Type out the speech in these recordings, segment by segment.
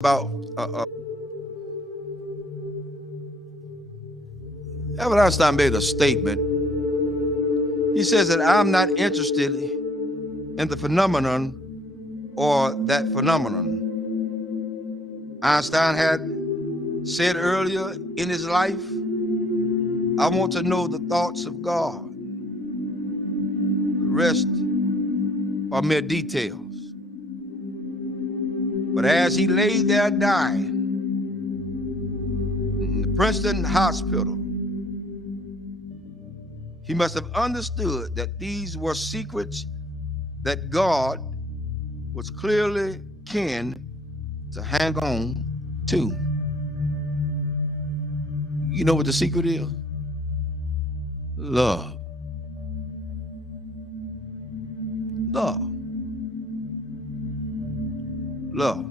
about Albert Einstein made a statement. He says that I'm not interested in the phenomenon or that phenomenon. Einstein had said earlier in his life, I want to know the thoughts of God. The rest are mere details. But as he lay there dying in the Princeton hospital, he must have understood that these were secrets that God was clearly keen to hang on to. You know what the secret is? Love. Love. Love.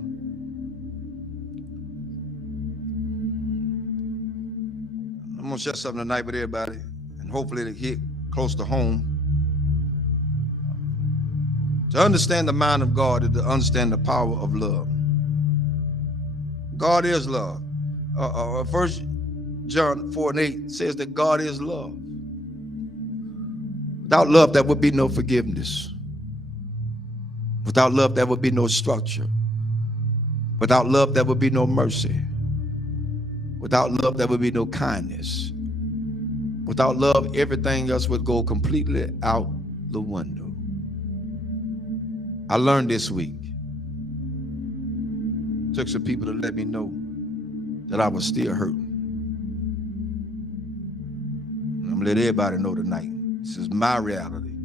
I'm going to share something tonight with everybody, and hopefully it'll hit close to home. To understand the mind of God is to understand the power of love. God is love. 1 John 4:8 says that God is love. Without love, there would be no forgiveness. Without love, there would be no structure. Without love, there would be no mercy. Without love, there would be no kindness. Without love, everything else would go completely out the window. I learned this week. Took some people to let me know that I was still hurting. I'm gonna let everybody know tonight. This is my reality.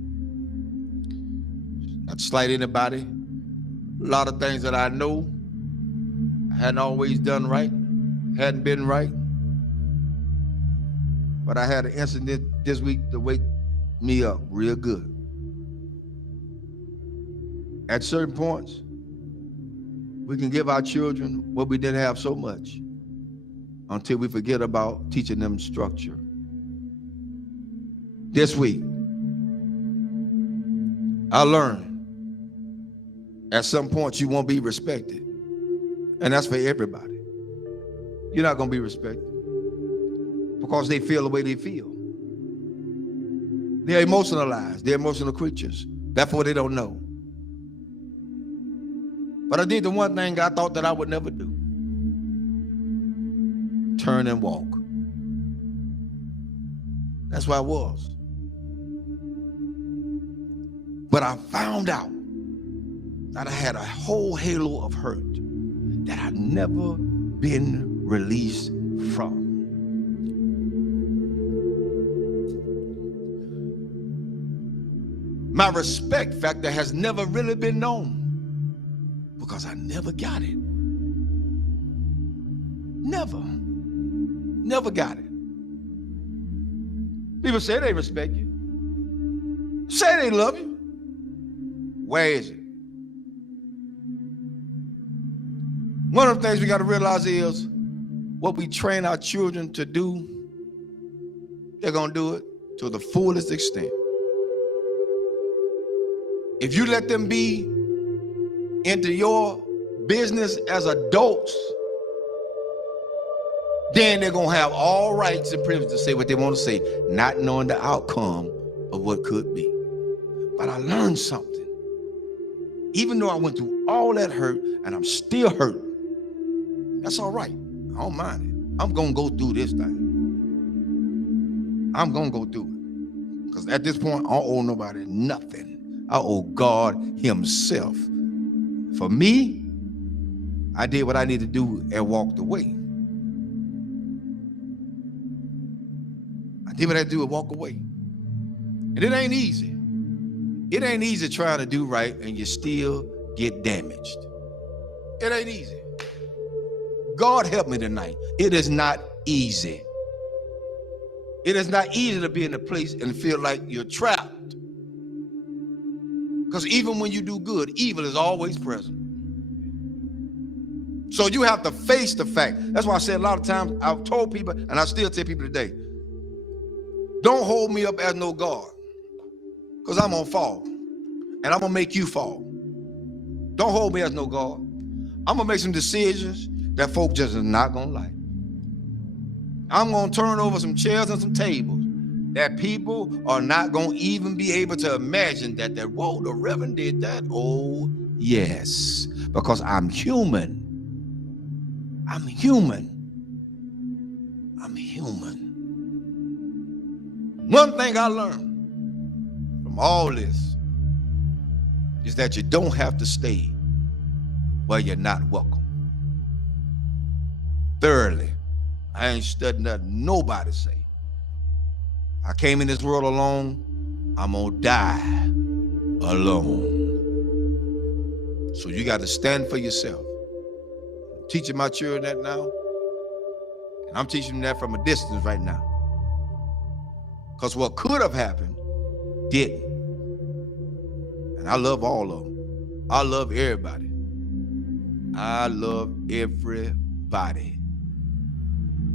Not to slight anybody. A lot of things that I know I hadn't always done right, hadn't been right. But I had an incident this week to wake me up real good. At certain points, we can give our children what we didn't have so much until we forget about teaching them structure. This week, I learned at some point you won't be respected. And that's for everybody. You're not going to be respected because they feel the way they feel. They're emotionalized. They're emotional creatures. Therefore, they don't know. But I did the one thing I thought that I would never do. Turn and walk. That's where I was. But I found out that I had a whole halo of hurt that I'd never been released from. My respect factor has never really been known because I never got it. Never got it. People say they respect you. Say they love you. Where is it? One of the things we got to realize is what we train our children to do, they're going to do it to the fullest extent. If you let them be into your business as adults, then they're going to have all rights and privileges to say what they want to say, not knowing the outcome of what could be. But I learned something. Even though I went through all that hurt and I'm still hurting, that's all right. I don't mind it. I'm going to go through this thing. I'm going to go through it. Because at this point, I don't owe nobody nothing. I owe God himself. For me, I did what I needed to do and walked away. I did what I had to do and walk away. And it ain't easy. It ain't easy trying to do right and you still get damaged. It ain't easy. God help me tonight. It is not easy. It is not easy to be in a place and feel like you're trapped. Because even when you do good, evil is always present. So you have to face the fact. That's why I said a lot of times, I've told people, and I still tell people today, don't hold me up as no God. Because I'm going to fall. And I'm going to make you fall. Don't hold me as no God. I'm gonna make some decisions that folk just are not gonna like. I'm gonna turn over some chairs and some tables that people are not gonna even be able to imagine that whoa, the Reverend did that. Oh, yes, because I'm human. I'm human. I'm human. One thing I learned from all this is that you don't have to stay where you're not welcome. Thirdly, I ain't studying nothing nobody say. I came in this world alone. I'm gonna die alone. So you got to stand for yourself. I'm teaching my children that now, and I'm teaching them that from a distance right now. Because what could have happened didn't. And I love all of them. I love everybody. I love everybody.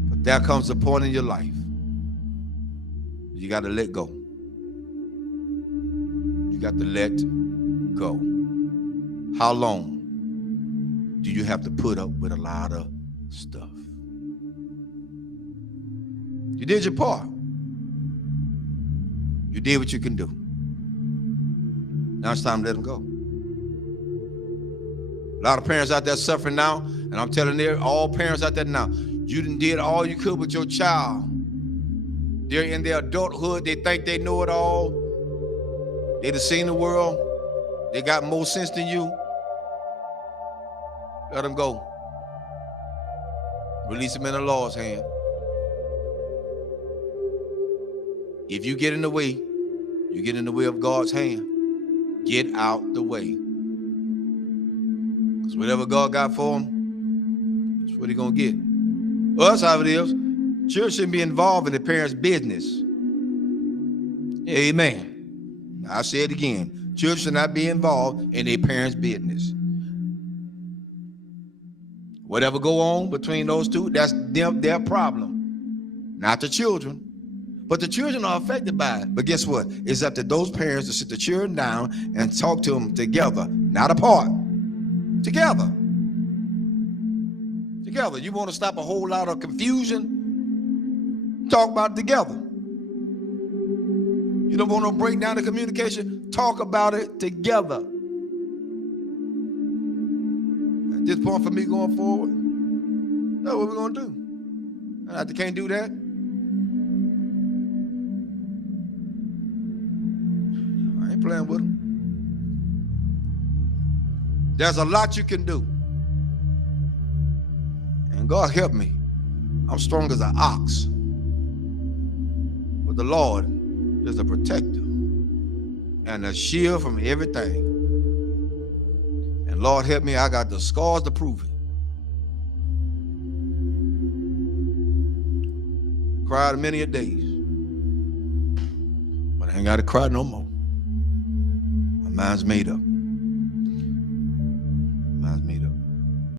But there comes a point in your life you got to let go. You got to let go. How long do you have to put up with a lot of stuff? You did your part. You did what you can do. Now it's time to let them go. A lot of parents out there suffering now, and I'm telling all parents out there now, you did all you could with your child. They're in their adulthood. They think they know it all. They done seen the world. They got more sense than you. Let them go. Release them in the Lord's hand. If you get in the way, you get in the way of God's hand. Get out the way. Because whatever God got for him, that's what he's going to get. Well, that's how it is. Children shouldn't be involved in the parents' business. Amen. I'll say it again. Children should not be involved in their parents' business. Whatever go on between those two, that's their problem. Not the children. But the children are affected by it. But guess what? It's up to those parents to sit the children down and talk to them together, not apart. Together. Together. You want to stop a whole lot of confusion? Talk about it together. You don't want to break down the communication? Talk about it together. At this point for me going forward, that's what we're going to do. And I can't do that. I ain't playing with them. There's a lot you can do. And God help me. I'm strong as an ox. But the Lord is a protector and a shield from everything. And Lord help me, I got the scars to prove it. Cried many a days. But I ain't got to cry no more. My mind's made up.